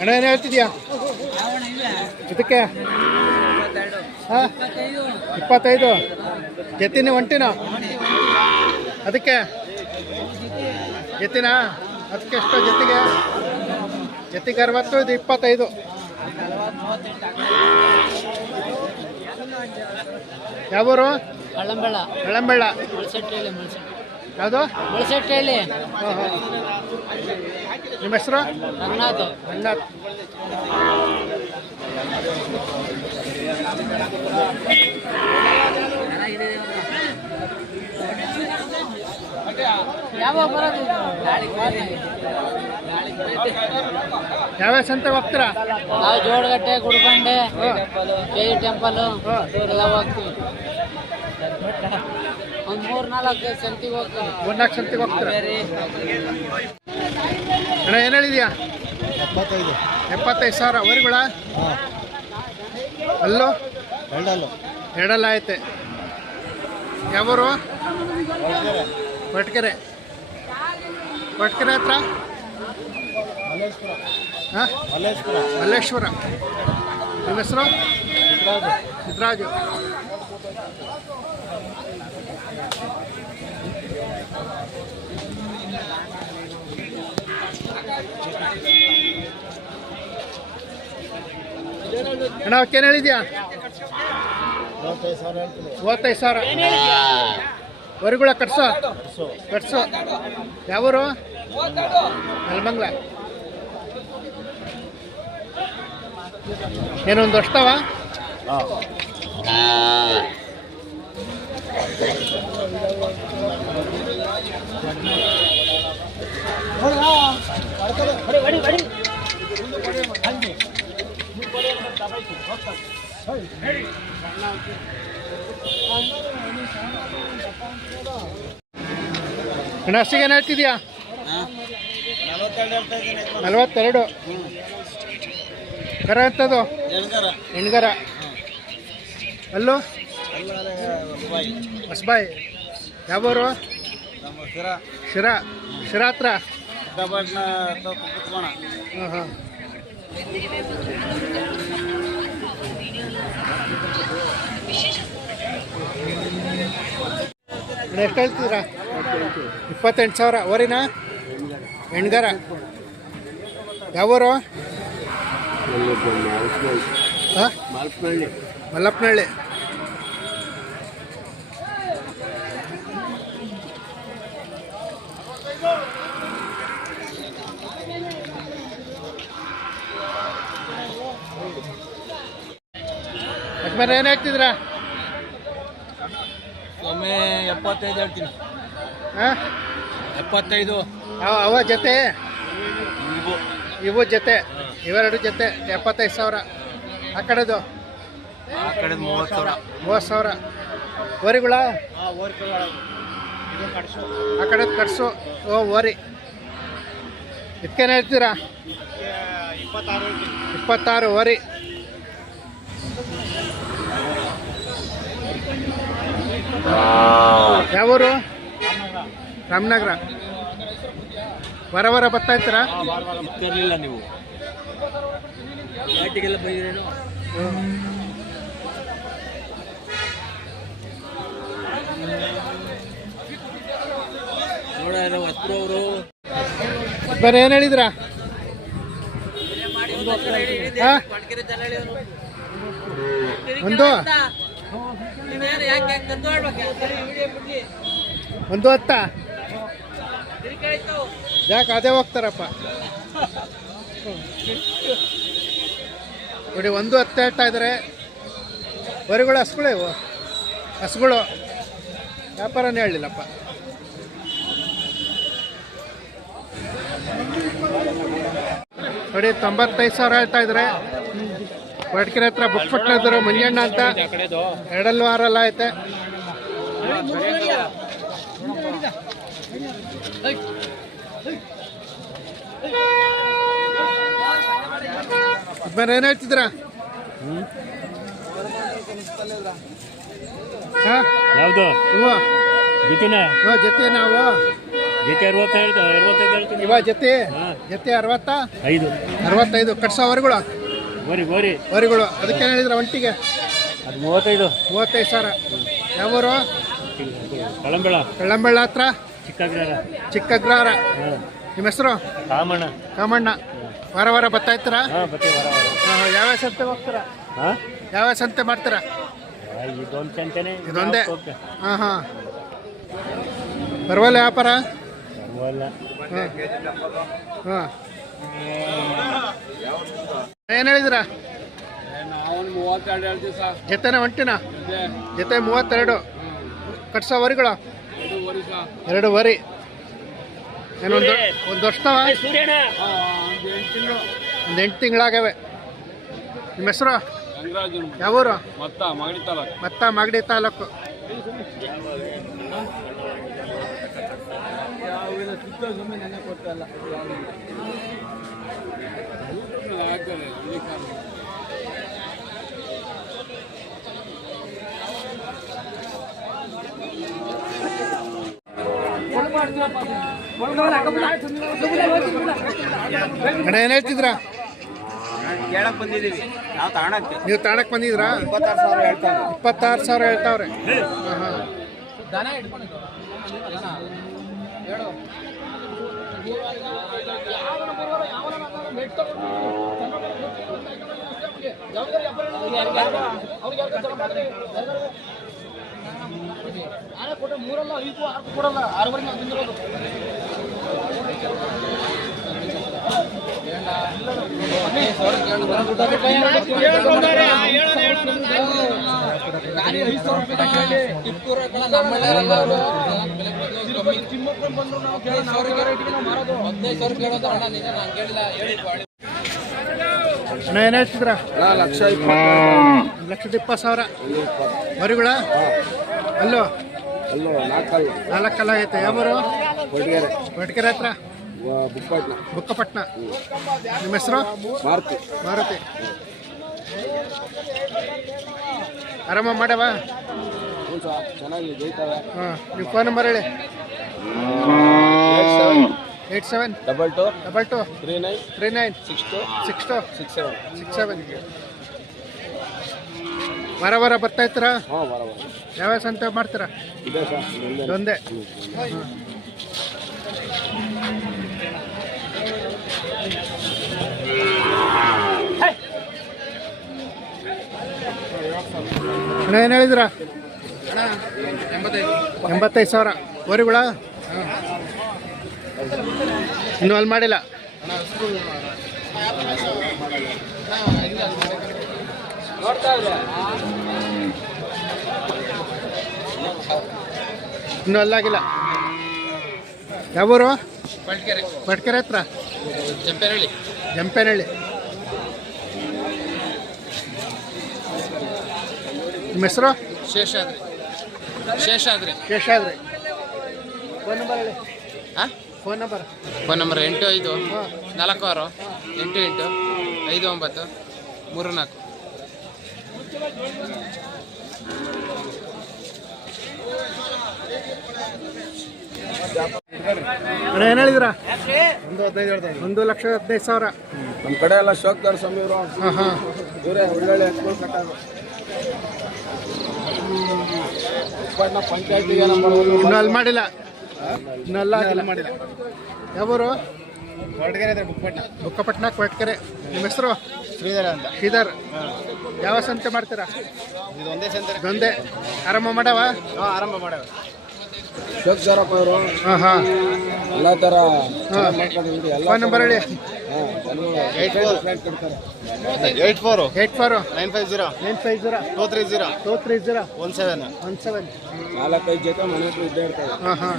ಅಣ್ಣ, ಏನು ಹೇಳ್ತಿದ್ಯಾ? ಇದಕ್ಕೆ ಇಪ್ಪತ್ತೈದು. ಎತ್ತಿನ ಒಂಟಿನ? ಅದಕ್ಕೆ? ಎತ್ತಿನ? ಅದಕ್ಕೆ ಎಷ್ಟು ಜೊತೆಗೆ? ಜೊತೆಗೆ ಅರವತ್ತು, ಇದು ಇಪ್ಪತ್ತೈದು. ಯಾವೂರು? ಕಳ್ಳಂಬೆಳ ಯಾವುದು ಮುಳ್ಸೆಟ್ಟು. ಹೇಳಿ ಹಾಂ ಹಾಂ ನಿಮ್ಮ ಹೆಸರು? ರಂಗನಾಥ್. ರಂಗನಾಥ್. ಯಾವಾಗ ಬರೋದು ಯಾವ್ಯಾವ ಸಂತೆಗೆ ಹೋಗ್ತೀರಾ? ನಾವು ಜೋಡಗಟ್ಟೆ ಗುಡ್ಬಂಡೆ ಕೆಇ ಜೈ ಟೆಂಪಲ್ ಹೋಗ್ತೀವಿ. ಒಂದು ಮೂರ್ ನಾಲ್ಕು ಸಂತಿಗೆ ಹೋಗ್ತೀವಿ. ಮೂರ್ನಾಲ್ಕು ಸಂತೆಗೆ ಹೋಗ್ತೀರಾ? ಅಣ್ಣ ಏನು ಹೇಳಿದ್ಯಾ? ಎಪ್ಪತ್ತೈದು. ಎಪ್ಪತ್ತೈದು ಸಾವಿರ. ವರಿಗಳ ಹಾಂ. ಅಲ್ಲೋ? ಹೇಳಲ್ಲ ಎರಡಲ್ಲ ಐತೆ ಯಾವರು ಕೊಟ್ಕೆರೆ ಕೊಟ್ಕೆರೆ ಹತ್ರ? ಮಲ್ಲೇಶ್ವರ. ಹಾಂ ಮಲ್ಲೇಶ್ವರ. ನಿಮ್ಮ ಹೆಸರು? ಸಿದ್ದರಾಜು ಅಣ್ಣಕ್ಕೇನು ಹೇಳಿದ್ಯಾ? ಮೂವತ್ತೈದು ಸಾವಿರ. ವರಿಗಳ ಕಟ್ಸೋ. ಕಟ್ಸೋ. ಯಾವೂರು? ನೆಲಮಂಗ್ಲ. ಏನೊಂದು ಅಣ್ಣ ಅಷ್ಟಿಗೆ ಏನು ಹೇಳ್ತಿದ್ಯಾ ನಲವತ್ತೆರಡು. ಕರ ಎಂಥದ್ದು ಹೆಣ್ಗರ. ಅಲ್ಲೂ? ಹೊಸಬಾಯಿ. ಯಾವೂರು? ಶಿರಾ. ಶಿರಾ. ಹತ್ರ ಹಾಂ ಹಾಂ ಎಷ್ಟು ಹೇಳ್ತೀರಾ? ಇಪ್ಪತ್ತೆಂಟು ಸಾವಿರ. ಓರಿನ ಹೆಣ್ಗರ. ಯಾವೂರು? ಮಲ್ಲಪ್ಪನಹಳ್ಳಿ. ಯಜಮಾನ ಏನು ಹಾಕ್ತಿದ್ರಾ ಒಮ್ಮೆ ಎಪ್ಪತ್ತೈದು ಹೇಳ್ತೀನಿ. ಹಾಂ ಎಪ್ಪತ್ತೈದು. ಅವ ಅವ ಜೊತೆ? ಇವು. ಇವು ಜೊತೆ. ಇವೆರಡು ಜೊತೆ ಎಪ್ಪತ್ತೈದು ಸಾವಿರ. ಆ ಕಡೆದು? ಆ ಕಡೆದು ಮೂವತ್ತು ಸಾವಿರ. ಮೂವತ್ತು ಸಾವಿರ. ಓರಿಗಳ ಆ ಕಡೆದು ಕಟ್ಸು. ಓ ಓರಿ ಇದಕ್ಕೇನು ಹೇಳ್ತೀರಾ? ಇಪ್ಪತ್ತಾರು ಓರಿ ಯಾವೂರು? ರಾಮನಗರ. ವರ ವರ ಬರ್ತಾ ಇರ್ತೀರಾ ನೀವು. ಬ್ಯಾಟಿಗೆಲ್ಲ ಬೈದ್ರೇನು ನೋಡ ಬರೀ ಏನು ಹೇಳಿದ್ರಾ? ಒಂದು. ಒಂದು ಹತ್ತ. ಯಾಕೆ ಅದೇ ಹೋಗ್ತಾರಪ್ಪ? ನೋಡಿ, ಒಂದು ಹತ್ತು ಹೇಳ್ತಾ ಇದ್ದಾರೆ. ಬರಿಗಳು ಹಸುಗಳೇ ಇವು. ಹಸುಗಳು. ವ್ಯಾಪಾರನೇ ಹೇಳಲಿಲ್ಲಪ್ಪ. ನೋಡಿ, ತೊಂಬತ್ತೈದು ಸಾವಿರ ಹೇಳ್ತಾ ಇದ್ದಾರೆ. ಕೊಟ್ಕೆರೆ ಹತ್ರ ಬುಕ್ ಪಟ್ಟಿದ್ರು ಮಂಜಣ್ಣ ಅಂತ. ವಾರ ಎಲ್ಲ ಐತೆ. ಇದ್ಮೇಲೆ ಏನು ಹೇಳ್ತಿದ್ದೀರಾ? ಹಾಂ? ಯಾವುದು? ಜೊತೆನ? ಜೊತೆ ನಾವು. ಜೊತೆ ಅರವತ್ತೈದು ಅರವತ್ತೈದು ಹೇಳ್ತೀನಿ. ಇವ ಜೊತೆ. ಹಾಂ. ಜೊತೆ ಅರವತ್ತ? ಐದು. ಅರವತ್ತೈದು. ಕಟ್ಸೋ ವರಿಗಳು ಗೋರಿ ಗೋರಿ ವರಿಗಳು ಅದಕ್ಕೆ ಹೇಳಿದ್ರ ಒಂಟಿಗೆ? ಅದು ಮೂವತ್ತೈದು. ಮೂವತ್ತೈದು ಸಾವಿರ. ಯಾವೂರು? ಕಳಂಬೆಳ. ಕಳ್ಳಂಬೆಳ್ಳ ಹತ್ರ? ಚಿಕ್ಕಗ್ರಾರ. ಚಿಕ್ಕಗ್ರಹಾರ ಹಾಂ. ನಿಮ್ಮ ಹೆಸರು? ಕಾಮಣ್ಣ. ಕಾಮಣ್ಣ. ವಾರ ವಾರ ಬರ್ತಾ ಇರ್ತೀರಾ? ಹಾಂ ಬರ ಯಾವ್ಯಾವ ಸಂತೆ ಹೋಗ್ತೀರಾ? ಹಾಂ ಯಾವ್ಯಾವ ಸಂತೆ ಮಾಡ್ತೀರಾ? ಇದೊಂದು ಸಂತೆನೆ. ಇದೊಂದೇ? ಹಾಂ ಹಾಂ ಪರವಾಗಿಲ್ಲ ವ್ಯಾಪಾರ? ಹಾಂ. ಏನು ಹೇಳಿದಿರಾ ಜೊತೆನ ಒಂಟಿನ? ಜೊತೆ ಮೂವತ್ತೆರಡು. ಕಟ್ಸೋ ವರಿಗಳು? ಎರಡು ವರಿ. ಏನೊಂದು ಒಂದು ವರ್ಷ ಒಂದು ಎಂಟು ತಿಂಗಳಾಗವೆ ನಿಮ್ಮ ಹೆಸರು? ಯಾವೂರು ಮತ್ತ ಮಗಡಿ ತಾಲೂಕು. ಮತ್ತ ಮಾಗಡಿ ತಾಲೂಕು. ಅಣ್ಣ ಏನು ಹೇಳ್ತಿದ್ರಾ ಕೇಳಕ್ ಬಂದಿದ್ದೀವಿ. ನಾವು ನೀವು ತಾಣಕ್ಕೆ ಬಂದಿದ್ರಾ? ಇಪ್ಪತ್ತಾರು ಸಾವಿರ ಹೇಳ್ತಾರೆ ಇಪ್ಪತ್ತಾರು ಸಾವಿರ ಹೇಳ್ತಾವ್ರೆ. ಹಾಂ ಹಾಂ. ಅಣ್ಣ ಏನು ಹೇಳ್ತಿದ್ರಾ ಲಕ್ಷ ಲಕ್ಷದ ಇಪ್ಪತ್ತು ಸಾವಿರ. ಮರಿಗಳ? ಅಲ್ಲೋ? ಅಲ್ಲೋ ನಾಲ್ಕಲ್ಲ ನಾಲ್ಕಲ್ಲ ಯಾವರು ಕೊಟ್ಟಿಗೆರೆ. ಕೊಟ್ಕೆರೆ ಹತ್ರ. ಬುಕ್ಕಟ್ನ ಬುಕ್ಕಪಟ್ಟಣ ನಿಮ್ಮ ಹೆಸರು? ಮಾರುತಿ. ಮಾರುತಿ. ಆರಾಮ ಹ್ಞೂ ಸರ್ ಚೆನ್ನಾಗಿ ಜೈತವೆ. ಹಾಂ ನಿಮ್ಮ ಫೋನ್ ನಂಬರ್ ಹೇಳಿ. Eight seven. Double two. Double two. Three nine. Three nine. Six two. Six two. Six seven. Six seven. ವಾರ ವಾರ ಬರ್ತಾ ಇರ್ತೀರಾ? ಹಾಂ ಬರ ಯಾವ್ಯಾವ ಸಂತೆ ಮಾಡ್ತೀರಾ? ಇದೆ ಅಣ್ಣ, ಏನು ಹೇಳಿದ್ರ? ಎಂಬತ್ತೈದು ಸಾವಿರ. ಓರಿಗಳ ಇನ್ನು ಅಲ್ಲಿ ಮಾಡಿಲ್ಲ. ಇನ್ನೂ ಅಲ್ಲಾಗಿಲ್ಲ. ಯಾವೂರು? ಪಟ್ಕೆರೆ ಪಟ್ಕೆರೆ ಹತ್ರ. ಕೆಂಪೇನಹಳ್ಳಿ ಜಂಪೇನಹಳ್ಳಿ ನಿಮ್ಮ ಹೆಸರು? ಶೇಷಾದ್ರಿ. ಶೇಷಾದ್ರಿ. ಶೇಷಾದ್ರಿ. ಫೋನ್ ನಂಬರ್ ಹೇಳಿ. ಹಾಂ ಫೋನ್ ನಂಬರ್ ಫೋನ್ ನಂಬರ್ ಎಂಟು ಐದು ನಾಲ್ಕು ಆರು ಎಂಟು ಎಂಟು ಐದು ಒಂಬತ್ತು ಮೂರು ನಾಲ್ಕು. ಅಣ್ಣ ಏನು ಹೇಳಿದ್ರ? ಒಂದು ಹದಿನೈದು ಹೇಳ್ತಾರೆ ಒಂದು ಲಕ್ಷದ ಹದಿನೈದು ಸಾವಿರ. ನಮ್ಮ ಕಡೆ ಎಲ್ಲ ಶೋಕ್ದಾರ್ ಸ್ವಾಮಿ ಅವರು ಹಾಂ ಹಾಂ. ಇವರೇ ಒಳ್ಳೊಳ್ಳೆ ಇನ್ನೂ ಅಲ್ಲಿ ಮಾಡಿಲ್ಲ. ಇನ್ನೂ ಅಲ್ಲ ಆಗಿಲ್ಲ ಮಾಡಿಲ್ಲ. ಯಾವೂರು? ಹೊರಟಗೆರೆ ಇದೆ ಬುಕ್ಕಪಟ್ಟಣ ಬುಕ್ಕಪಟ್ಟಣ ಕೊಟ್ಕೆರೆ ನಿಮ್ಮ ಹೆಸರು? ಶ್ರೀಧರ ಅಂತ. ಶ್ರೀಧರ್. ಯಾವ ಸಂತೆ ಮಾಡ್ತೀರಾ? ಇದು ಒಂದೇ ಸಂತೆ. ಒಂದೇ ಆರಂಭ ಮಾಡವ? ಹಾಂ ಆರಂಭ ಮಾಡವ. ಶೋಕ್ದಾರಪ್ಪ ಅವರು ಹಾಂ ಹಾಂ. ಎಲ್ಲ ಥರ ಹಾಂ. ಎಲ್ಲ ಫೋನ್ ನಂಬರ್ ಹೇಳಿ. Eight four. Eight four. Eight four. Nine five zero. Nine five zero. Two three zero. Two three zero. One seven. One seven. ನಾಲ್ಕೈದು ಜೊತೆ ಮನೆ ಹತ್ರ ಇದ್ದೇ ಇರ್ತವೆ ಹಾಂ ಹಾಂ.